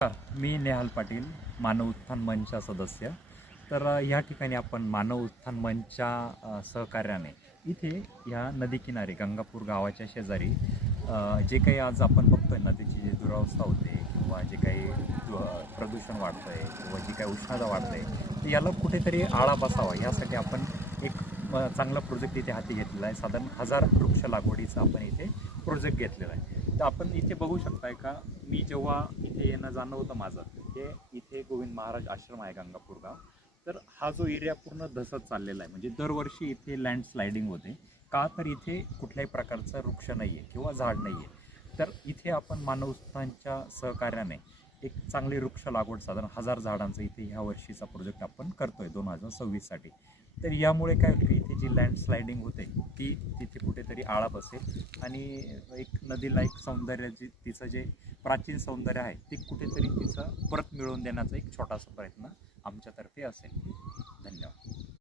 मी नेहाल पाटील, मानव उत्थान मंचचा सदस्य. तर या ठिकाणी आपण मानव उत्थान मंचच्या सहकार्याने इथे ह्या नदीकिनारी गंगापूर गावाच्या शेजारी जे काही आज आपण बघतोय नदीची जी दुरावस्था होते किंवा जे काही प्रदूषण वाढतं आहे किंवा जी काही उष्णता वाढते तर याला कुठेतरी आळा बसावा यासाठी आपण एक चांगला प्रोजेक्ट इथे हाती घेतलेला आहे. साधारण 1000 वृक्ष लागवडीचा आपण इथे प्रोजेक्ट घेतलेला आहे. तर आपण इथे बघू शकताय का, मी जेव्हा इथे येणं जाणं होतं माझं, हे इथे गोविंद महाराज आश्रम आहे गंगापूर गाव. तर हा जो एरिया पूर्ण धसत चाललेला आहे, म्हणजे दरवर्षी इथे लँडस्लायडिंग होते. का तर इथे कुठल्याही प्रकारचं वृक्ष नाही आहे किंवा झाड नाही आहे. तर इथे आपण मानव उत्थानच्या सहकार्याने एक चांगली वृक्ष लागवड साधारण 1000 झाडांचं इथे ह्या वर्षीचा प्रोजेक्ट आपण करतोय 2026साठी. तर यामुळे काय होतं की इथे जी लँडस्लायडिंग होते ती तिथे कुठेतरी आळा बसेल आणि एक नदीला एक सौंदर्य तिचं जे प्राचीन सौंदर्य आहे ते कुठेतरी तिचं परत मिळवून देण्याचा एक छोटासा प्रयत्न आमच्यातर्फे असेल. धन्यवाद.